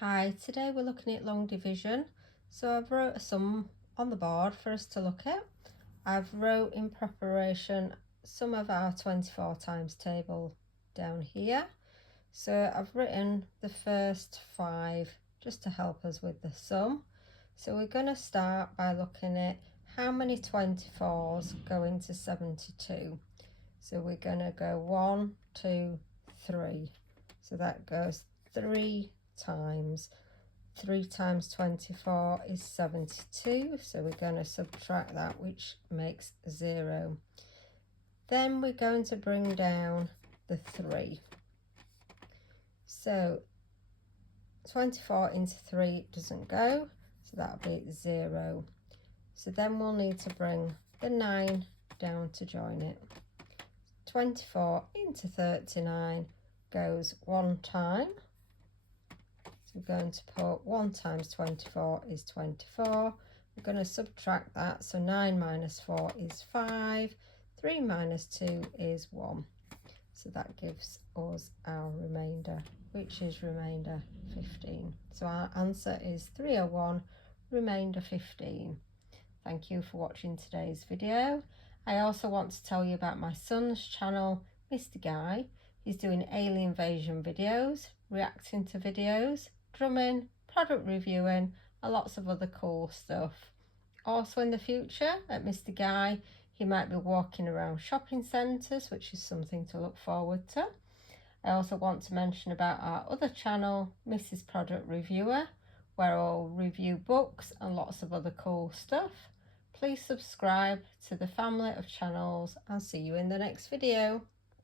Hi, today we're looking at long division. So I've wrote a sum on the board for us to look at. I've wrote in preparation some of our 24 times table down here. So I've written the first 5 just to help us with the sum. So we're going to start by looking at how many 24s go into 72. So we're going to go 1, 2, 3. So that goes 3 times. 3 times 24 is 72, so we're going to subtract that, which makes 0. Then we're going to bring down the 3. So 24 into 3 doesn't go, so that'll be 0. So then we'll need to bring the 9 down to join it. 24 into 39 goes 1 time. We're going to put 1 times 24 is 24. We're going to subtract that, so 9 minus 4 is 5. 3 minus 2 is 1. So that gives us our remainder, which is remainder 15. So our answer is 301, remainder 15. Thank you for watching today's video. I also want to tell you about my son's channel, Mr. Guy. He's doing alien invasion videos, reacting to videos, drumming, product reviewing, and lots of other cool stuff. Also in the future at Mr. Guy, he might be walking around shopping centres, which is something to look forward to. I also want to mention about our other channel, Mrs. Product Reviewer, where I'll review books and lots of other cool stuff. Please subscribe to the family of channels and see you in the next video.